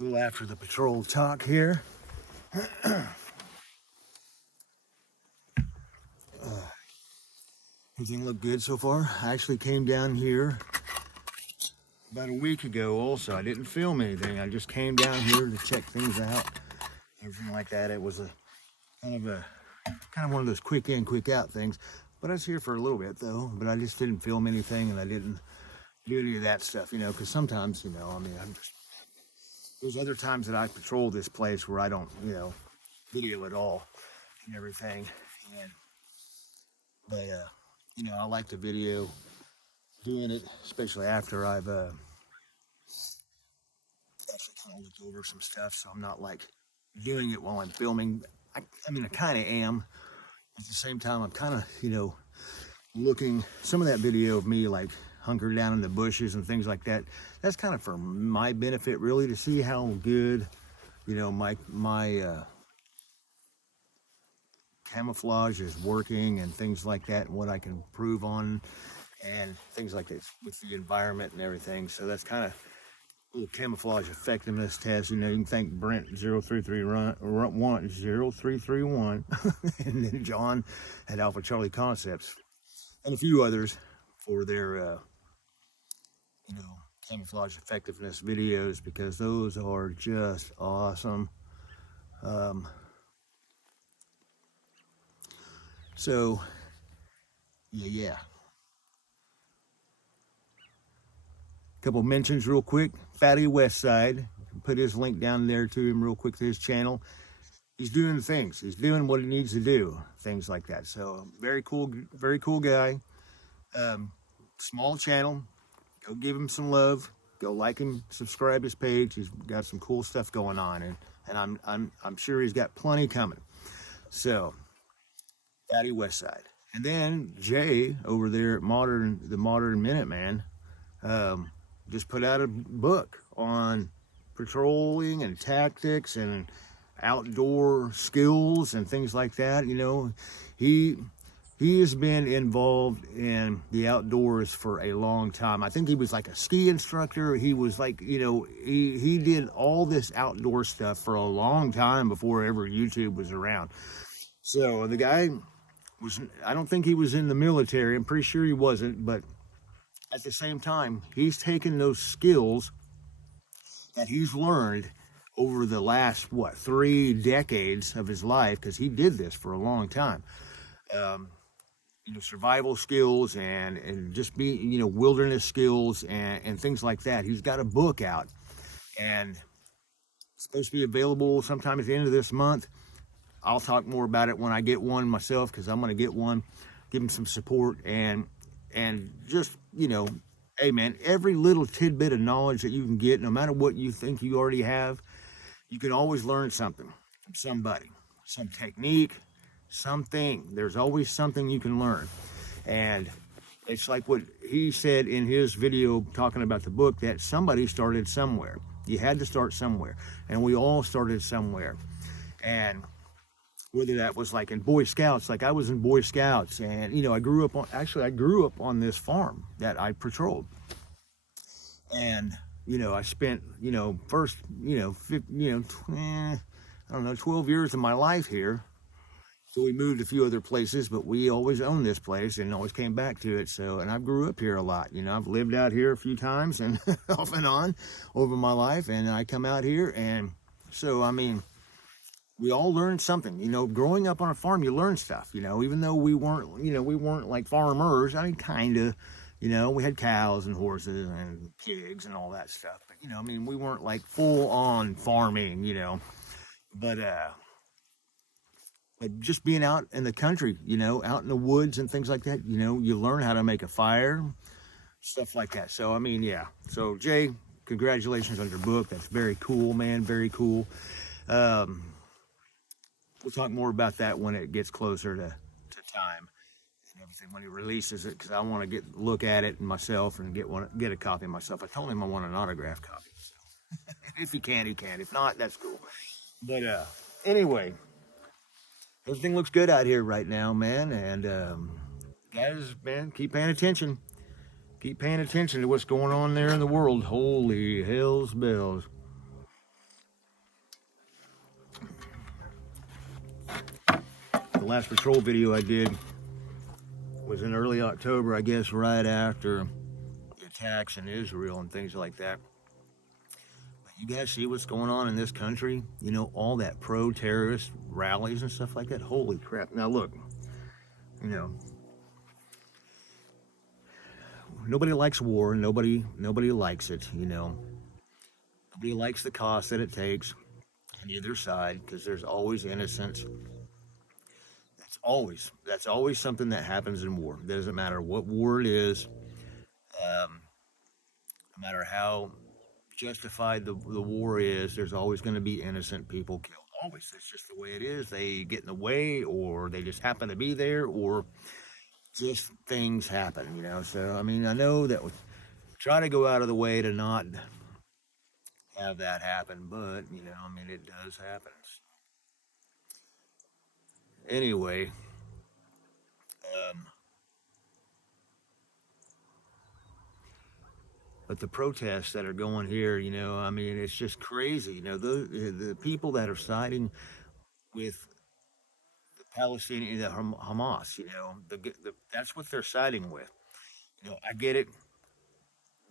A little after the patrol talk here. Everything looked good so far. I actually came down here about a week ago also. I didn't film anything. I just came down here to check things out, everything like that. It was a kind of one of those quick in, quick out things. But I was here for a little bit though, but I just didn't film anything and I didn't do any of that stuff, you know, because sometimes, you know, I mean, there's other times that I patrol this place where I don't, you know, video at all and everything. But you know, I like the video doing it, especially after I've actually kind of looked over some stuff, so I'm not like doing it while I'm filming. I mean, I kind of am. At the same time, I'm kind of, you know, looking, some of that video of me like hunkered down in the bushes and things like that, that's kind of for my benefit really, to see how good, you know, my camouflage is working and things like that, and what I can improve on and things like this with the environment and everything. So that's kind of a little camouflage effectiveness test. You know, you can thank Brent 0331 and then John at Alpha Charlie Concepts and a few others for their you know, camouflage effectiveness videos, because those are just awesome. So yeah. Couple mentions real quick. Fattie WestSide, put his link down there to him real quick to his channel. He's doing things. He's doing what he needs to do, things like that. So very cool guy. Small channel. Go give him some love. Go like him, subscribe his page. He's got some cool stuff going on, and I'm sure he's got plenty coming. So Fattie WestSide. And then Jay over there at the Modern Minuteman, just put out a book on patrolling and tactics and outdoor skills and things like that. You know, he has been involved in the outdoors for a long time. I think he was like a ski instructor. He was like, you know, he did all this outdoor stuff for a long time before ever YouTube was around. So the guy was, I don't think he was in the military. I'm pretty sure he wasn't, but at the same time, he's taken those skills that he's learned over the last, 3 decades of his life, because he did this for a long time. You know, survival skills and just being, you know, wilderness skills and things like that. He's got a book out, and it's supposed to be available sometime at the end of this month. I'll talk more about it when I get one myself, because I'm going to get one, give him some support, and just, you know, hey man, every little tidbit of knowledge that you can get, no matter what you think you already have, you can always learn something from somebody, some technique, something. There's always something you can learn. And it's like what he said in his video talking about the book, that somebody started somewhere. You had to start somewhere, and we all started somewhere. And whether that was like in Boy Scouts, like I was in Boy Scouts, and you know, I grew up on this farm that I patrolled, and you know, I spent, you know, first, you know, 12 years of my life here. So we moved a few other places, but we always owned this place and always came back to it. So, and I grew up here a lot. You know, I've lived out here a few times and off and on over my life, and I come out here, and so I mean, we all learned something. You know, growing up on a farm, you learn stuff, you know, even though we weren't like farmers. I mean, kind of, you know, we had cows and horses and pigs and all that stuff. But, you know, I mean, we weren't like full on farming, you know, but just being out in the country, you know, out in the woods and things like that, you know, you learn how to make a fire, stuff like that. So, I mean, yeah. So, Jay, congratulations on your book. That's very cool, man. Very cool. We'll talk more about that when it gets closer to time and everything, when he releases it, because I want to look at it myself and get a copy myself. I told him I want an autographed copy. So. If he can, he can. If not, that's cool. But anyway, everything looks good out here right now, man. And guys, man, keep paying attention. Keep paying attention to what's going on there in the world. Holy hell's bells. the last patrol video I did was in early October, I guess, right after the attacks in Israel and things like that. But you guys see what's going on in this country? You know, all that pro-terrorist rallies and stuff like that. Holy crap. Now look, you know, nobody likes war. Nobody likes it, you know. Nobody likes the cost that it takes on either side, because there's always innocents. That's always something that happens in war. It doesn't matter what war it is, no matter how justified the war is, there's always going to be innocent people killed. Always. That's just the way it is. They get in the way, or they just happen to be there, or just things happen, you know. So, I mean, I know that we try to go out of the way to not have that happen, but, you know, I mean, it does happen. Anyway, but the protests that are going here, you know, I mean, it's just crazy. You know, the people that are siding with the Palestinian, the Hamas, you know, that's what they're siding with. You know, I get it.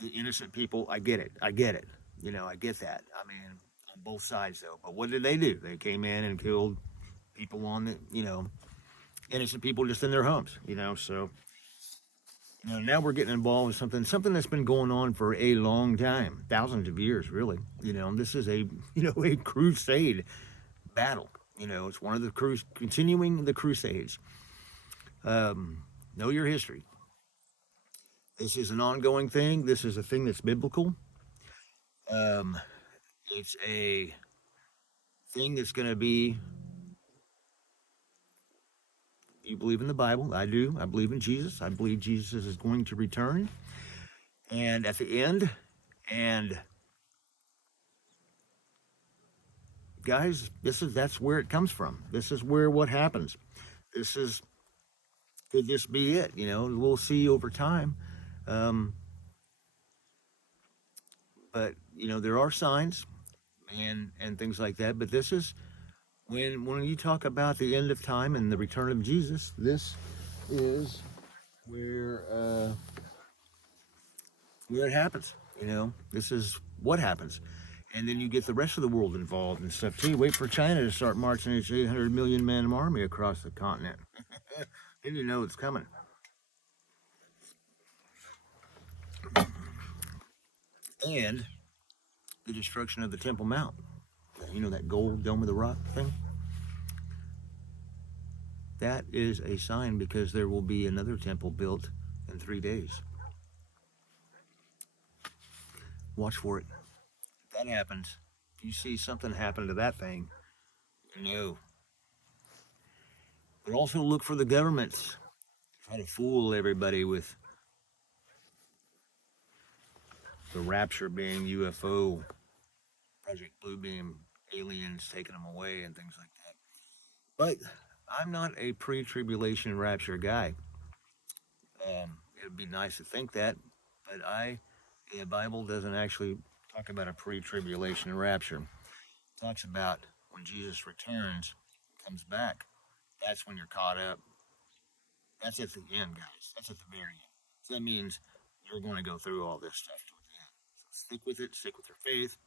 The innocent people, I get it. I get it. You know, I get that. I mean, on both sides, though. But what did they do? They came in and killed people on the, you know, innocent people just in their homes, you know, so. You know, now we're getting involved with something that's been going on for a long time, thousands of years, really. You know, this is a a crusade battle. You know, it's one of the continuing the crusades. Know your history. This is an ongoing thing. This is a thing that's biblical. Um, it's a thing that's going to be. You believe in the Bible? I do. I believe in Jesus. I believe Jesus is going to return. And at the end, and guys, that's where it comes from. This is where what happens. Could this be it? You know, we'll see over time. But you know, there are signs and things like that. But this is when you talk about the end of time and the return of Jesus. This is where it happens. You know, this is what happens. And then you get the rest of the world involved and stuff too. Wait for China to start marching its 800 million man army across the continent. Then you know it's coming. And the destruction of the Temple Mount. You know, that gold dome of the rock thing? That is a sign, because there will be another temple built in 3 days. Watch for it. If that happens, if you see something happen to that thing, no. But also look for the governments. Try to fool everybody with the rapture being UFO, Project Bluebeam, aliens taking them away, and things like that. But I'm not a pre-tribulation rapture guy. It would be nice to think that, but the Bible doesn't actually talk about a pre-tribulation rapture. It talks about when Jesus returns, comes back. That's when you're caught up. That's at the end, guys. That's at the very end. So that means you're going to go through all this stuff to the end. So stick with it. Stick with your faith.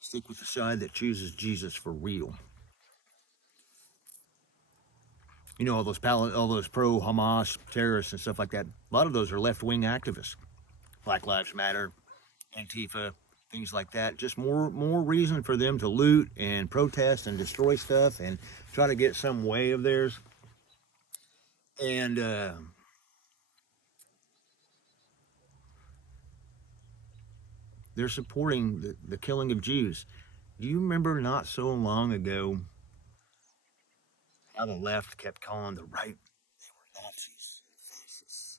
Stick with the side that chooses Jesus for real. You know, all those pro-Hamas terrorists and stuff like that. A lot of those are left-wing activists. Black Lives Matter, Antifa, things like that. Just more reason for them to loot and protest and destroy stuff and try to get some way of theirs. And they're supporting the killing of Jews. Do you remember not so long ago how the left kept calling the right, they were Nazis, fascists?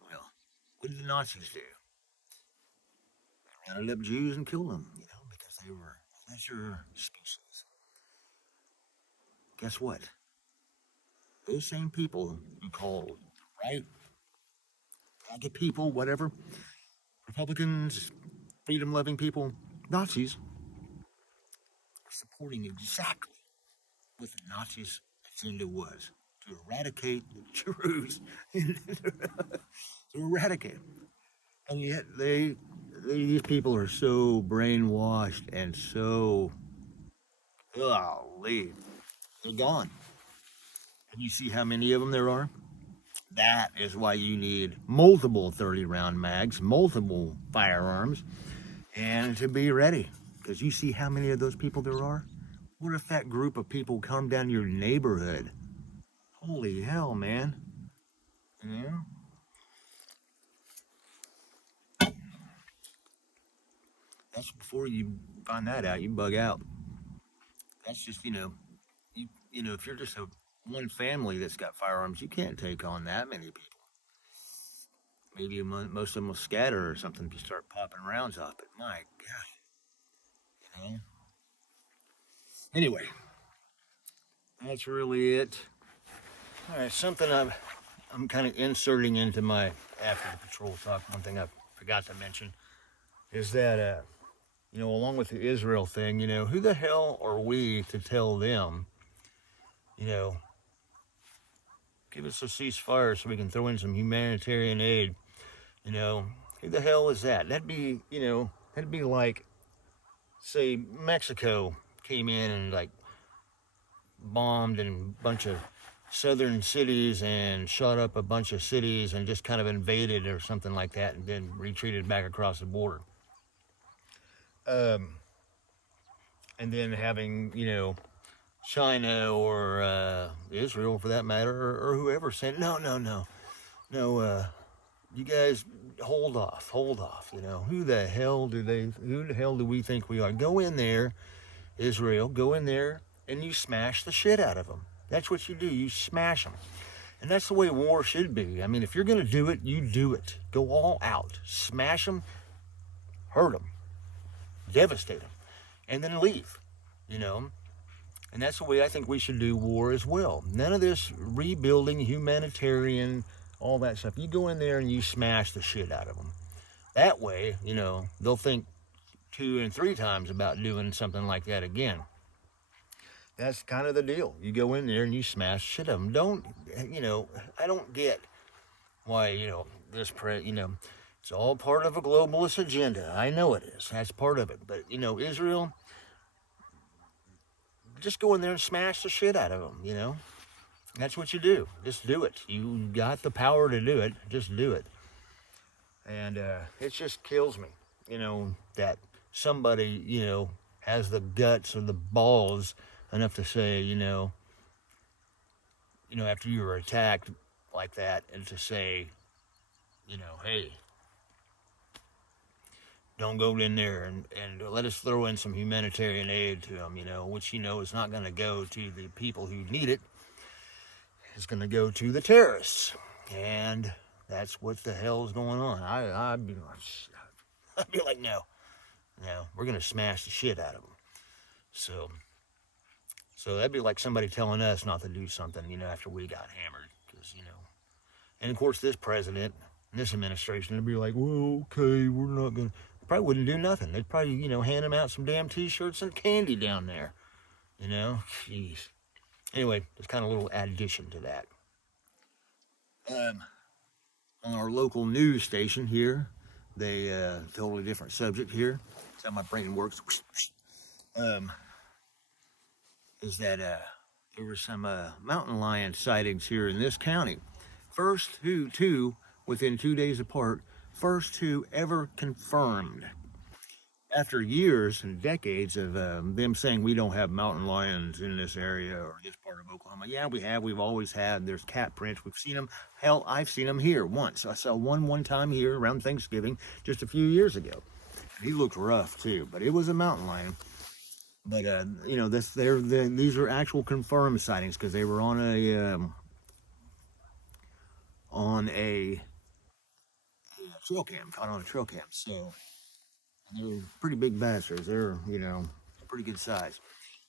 Well, what did the Nazis do? They rounded up Jews and killed them, you know, because they were a lesser species. Guess what? Those same people who called right, MAGA people, whatever, Republicans, freedom-loving people, Nazis, supporting exactly what the Nazis' agenda was, to eradicate the Jews, to eradicate them. And yet these people are so brainwashed and so, golly, they're gone. And you see how many of them there are? That is why you need multiple 30 round mags, multiple firearms, and to be ready. Because you see how many of those people there are? What if that group of people come down your neighborhood? Holy hell, man. Yeah. That's before you find that out, you bug out. That's just, if you're just a one family that's got firearms, you can't take on that many people. Maybe most of them will scatter or something if you start popping rounds off. But my God, Anyway, that's really it. All right, something I'm kind of inserting into my after the patrol talk. One thing I forgot to mention is that along with the Israel thing, who the hell are we to tell them, you know, give us a ceasefire so we can throw in some humanitarian aid? Who the hell is that? That'd be like, say, Mexico came in and like bombed in a bunch of southern cities and shot up a bunch of cities and just kind of invaded or something like that and then retreated back across the border. And then having, China or Israel, for that matter, or whoever saying, no, you guys hold off. Who the hell do we think we are? Go in there, Israel, go in there and you smash the shit out of them. That's what you do. You smash them. And that's the way war should be. I mean, if you're going to do it, you do it. Go all out. Smash them, hurt them, devastate them, and then leave, And that's the way I think we should do war as well. None of this rebuilding, humanitarian, all that stuff. You go in there and you smash the shit out of them. That way, they'll think 2 and 3 times about doing something like that again. That's kind of the deal. You go in there and you smash shit of them. I don't get why, it's all part of a globalist agenda. I know it is. That's part of it. But, Israel, just go in there and smash the shit out of them, That's what you do. Just do it. You got the power to do it. Just do it. And it just kills me, that somebody, has the guts or the balls enough to say, after you were attacked like that, and to say, hey, don't go in there and let us throw in some humanitarian aid to them, which, is not going to go to the people who need it. It's going to go to the terrorists. And that's what the hell is going on. I'd be like, no, we're going to smash the shit out of them. So that'd be like somebody telling us not to do something, after we got hammered. Because, and of course this president and this administration would be like, well, okay, we're not going to, probably wouldn't do nothing. They'd probably, hand them out some damn t-shirts and candy down there. Jeez. Anyway, there's kind of a little addition to that. On our local news station here, they, totally different subject here. That's how my brain works. Is that there were some mountain lion sightings here in this county. First two within 2 days apart. First 2 ever confirmed. After years and decades of them saying we don't have mountain lions in this area or this part of Oklahoma. Yeah, we have. We've always had. There's cat prints. We've seen them. Hell, I've seen them here once. I saw one time here around Thanksgiving just a few years ago. He looked rough too, but it was a mountain lion. But these are actual confirmed sightings because they were on a trail cam, caught on a trail cam. So they're pretty big bastards. They're pretty good size.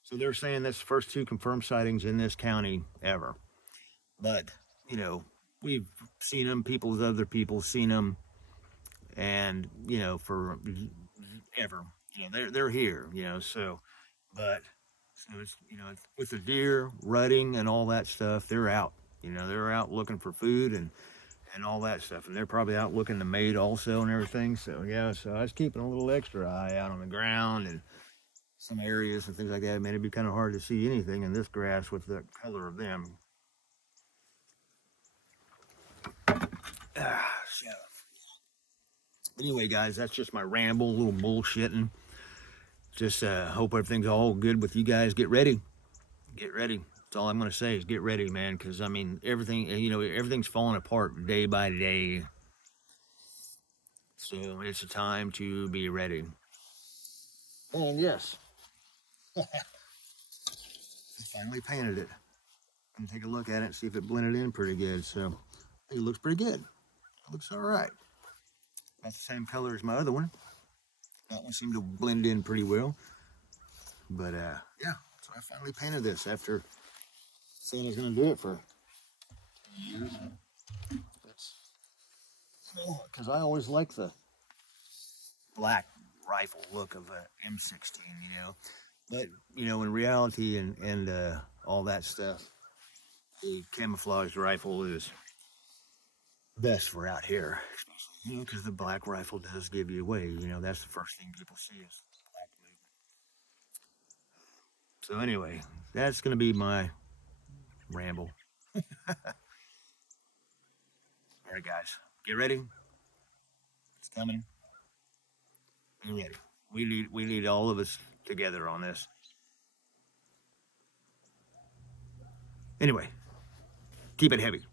So they're saying that's the first 2 confirmed sightings in this county ever. But we've seen them. Other people seen them, and for ever. They're here. So. But So it's, with the deer rutting and all that stuff, they're out. They're out looking for food and all that stuff, and they're probably out looking to mate also and everything. So yeah, so I was keeping a little extra eye out on the ground and some areas and things like that. Man, it'd be kind of hard to see anything in this grass with the color of them. So anyway, guys, that's just my ramble, a little bullshitting. Just hope everything's all good with you guys. Get ready. Get ready. That's all I'm gonna say is get ready, man. Because I mean, everything everything's falling apart day by day. So it's a time to be ready. And yes, I finally painted it. And take a look at it and see if it blended in pretty good. So it looks pretty good. It looks all right. That's the same color as my other one. That one seemed to blend in pretty well. But yeah, so I finally painted this after saying I was going to do it for years. Because I always like the black rifle look of a M16, But in reality and all that stuff, the camouflage rifle is best for out here, especially because the black rifle does give you away. That's the first thing people see is black movement. So anyway, that's gonna be my ramble. All right, guys, get ready. It's coming. Get ready. We need all of us together on this. Anyway, keep it heavy.